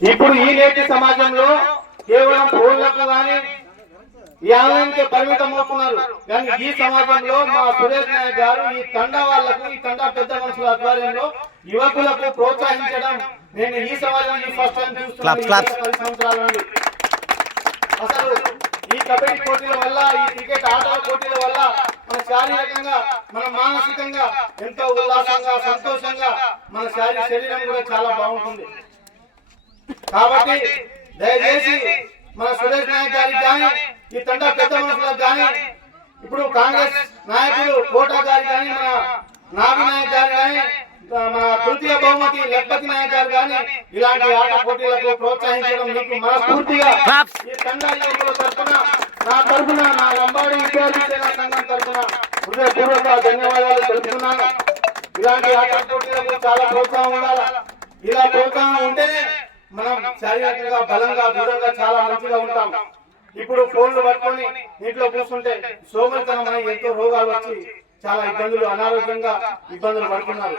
ఇప్పుడు ఈ నేటి సమాజంలో కేవలం ఫోన్లకు కానీ ఈ ఆన్లైన్కి పరిమితం అవుతున్నారు. కానీ ఈ సమాజంలో మా సురేష్ నాయక్ గారు ఈ తండా వాళ్ళకు ఈ తండా పెద్ద మనుషుల ఆధ్వర్యంలో యువకులకు ప్రోత్సహించడం. నేను ఈ సమాజంలో ఈ ఫస్ట్ టైం చూస్తున్నాను అసలు ఈ కబడ్డీ పోటీల వల్ల ఈ క్రికెట్ ఆటల పోటీల వల్ల మన శారీరకంగా మన మానసికంగా ఎంతో ఉల్లాసంగా సంతోషంగా మన శారీ శరీరం కూడా చాలా బాగుంటుంది. కాబట్టి దయచేసి మన సురేష్ నాయక్ గారికి కానీ ఈ తండా పెద్ద మనుషులకు కానీ ఇప్పుడు కాంగ్రెస్ నాయకులు కోటా గారి కానీ మన నాగు నాయక్ గారు కానీ మన తృతీయ బహుమతి లక్పతి నాయక్ గారు కానీ ఇలాంటి ఆట పోటీలకు ప్రోత్సహించడం మీకు మనస్ఫూర్తిగా. ఈ తండా యువకుల తరఫున నా తరఫున నా లంబాడి విద్యార్థి సేనా సంఘం తరఫున హృదయపూర్వక ధన్యవాదాలు తెలుపుతున్నాను ఇలాంటి ఆట పోటీలకు చాలా ప్రోత్సాహం ఉండాలి ఇలా ప్రోత్సాహం ఉంటేనే మనం శారీరకంగా బలంగా దూరంగా చాలా మంచిగా ఉంటాం. ఇప్పుడు ఫోన్లు పట్టుకొని ఇంట్లో కూర్చుంటే సోమరితనం ఎంతో రోగాలు వచ్చి చాలా ఇబ్బందులు అనారోగ్యంగా ఇబ్బందులు పడుతున్నారు.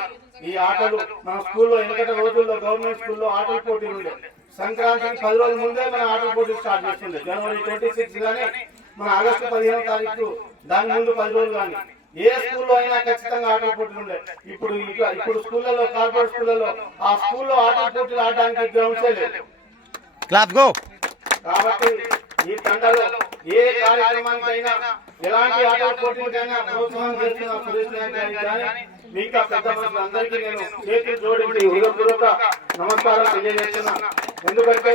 ఈ ఆటలు మన స్కూల్లో వెనకటి రోజుల్లో గవర్నమెంట్ స్కూల్లో ఆటల పోటీలు ఉండే. సంక్రాంతికి పది రోజుల ముందే మన ఆటల పోటీలు స్టార్ట్ చేస్తుండే. జనవరి ట్వంటీ సిక్స్ గానీ మన ఆగస్టు పదిహేను తారీఖు దాని ముందు పది రోజులు కానీ. ఏ స్కూల్లో అయినా ఖచ్చితంగా ఆటల పోటీలు ఉండే. ఇప్పుడు ఇట్లా ఇప్పుడు స్కూళ్ళలో కార్పొరేట్ స్కూళ్ళలో ఆ స్కూల్లో ఆటల పోటీలు ఆడడానికి గ్రౌండ్సే లేవు. Clap go. కాబట్టి ఈ తండలో ఏ కార్యక్రమానికైనా ఎలాంటి ఆటల పోటీలకైనా ప్రోత్సాహం చేస్తున్న సురేష్ నాయక్ గారికి కానీ మిగతా పెద్ద మనుషులందరికీ నేను చేతులు జోడించి హృదయపూర్వక నమస్కారం తెలియజేస్తున్నా. ఎందుకంటే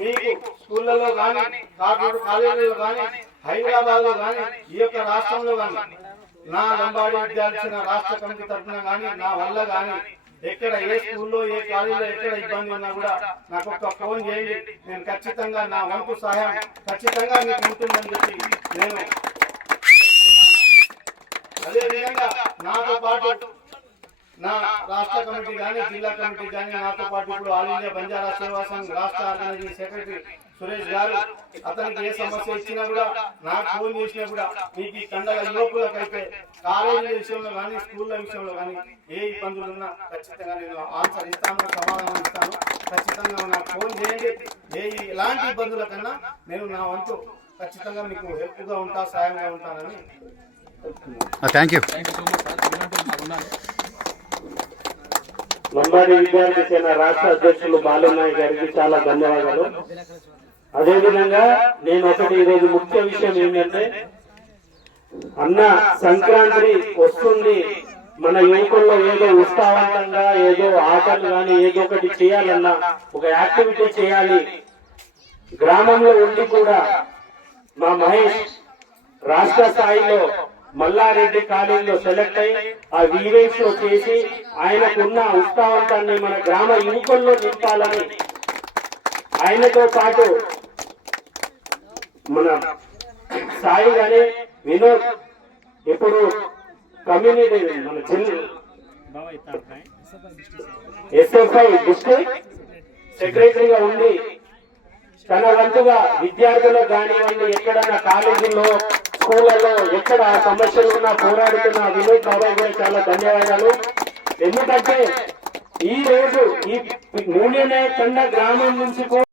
మీకు స్కూళ్ళలో కానీ కార్పొరేట్ కాలేజీలో కానీ హైదరాబాద్లో కానీ ఈ యొక్క రాష్ట్రంలో కానీ నా లంబాడి విద్యార్థి రాష్ట్ర కమిటీ తరఫున కానీ నా వల్ల కానీ ఎక్కడ ఏ స్కూల్లో ఏ కాలేజీలో ఎక్కడ ఇబ్బంది ఉన్నా కూడా నాకు ఒక్క ఫోన్ చేయండి. నేను ఖచ్చితంగా నా వంతు సహాయం ఖచ్చితంగా మీకు ఉంటుందని చెప్పి నేను అదే విధంగా నాతో పాటు నా రాష్ట్ర కమిటీ కానీ జిల్లా కమిటీ కానీ నాతో పాటు ఇప్పుడు ఆల్ ఇండియా బంజారా సేవా సంఘ్ రాష్ట్ర ఆర్గనైజింగ్ సెక్రటరీ సురేష్ గారు అతనికి ఏ సమస్య ఇచ్చినా కూడా నాకు ఫోన్ చేసినా కూడా మీకు ఈ కండల యువకులకైతే కాలేజీల విషయంలో కానీ స్కూళ్ళ విషయంలో కానీ ఏ ఇబ్బందులు ఉన్నా ఖచ్చితంగా నేను ఆన్సర్ ఇస్తాను సమాధానం ఇస్తాను. ఖచ్చితంగా నాకు ఫోన్ చేయండి. ఏ ఎలాంటి ఇబ్బందుల కన్నా నేను నా వంతు ఖచ్చితంగా మీకు హెల్ప్గా ఉంటా సాయంగా ఉంటానని థ్యాంక్ యూ లంబాడి విద్యార్థి సేన రాష్ట్ర అధ్యక్షులు బాలనాయక్ గారికి చాలా ధన్యవాదాలు. అదేవిధంగా నేను ఒకటి ఈరోజు ముఖ్య విషయం ఏంటంటే అన్న సంక్రాంతి వస్తుంది మన యువకుల్లో ఏదో ఉత్సాహంగా ఏదో ఆటలు కానీ ఏదో ఒకటి చేయాలన్నా ఒక యాక్టివిటీ చేయాలి. గ్రామంలో ఉండి కూడా మా మహేష్ రాష్ట్ర స్థాయిలో మల్లారెడ్డి కాలేజీలో సెలెక్ట్ అయి ఆ ఈవెంట్స్లో చేసి ఆయనకున్న ఉత్సాహంతాన్ని మన గ్రామ యువకుల్లో నింపాలని ఆయనతో పాటు మన సాయి గాని వినోద్ ఇప్పుడు కమ్యూనిటీ మన జిల్లా ఎస్ఎఫ్ఐ డిస్ట్రిక్ట్ సెక్రటరీగా ఉండి తన వంతుగా విద్యార్థులకు కానివ్వండి ఎక్కడైనా కాలేజీల్లో స్కూళ్ళలో ఎక్కడ సమస్యలు ఉన్నా పోరాడుతున్న వినోద్ బాబాయ్ కూడా చాలా ధన్యవాదాలు. ఎందుకంటే ఈ రోజు ఈ మూల్యనాయ కండ గ్రామం నుంచి కూడా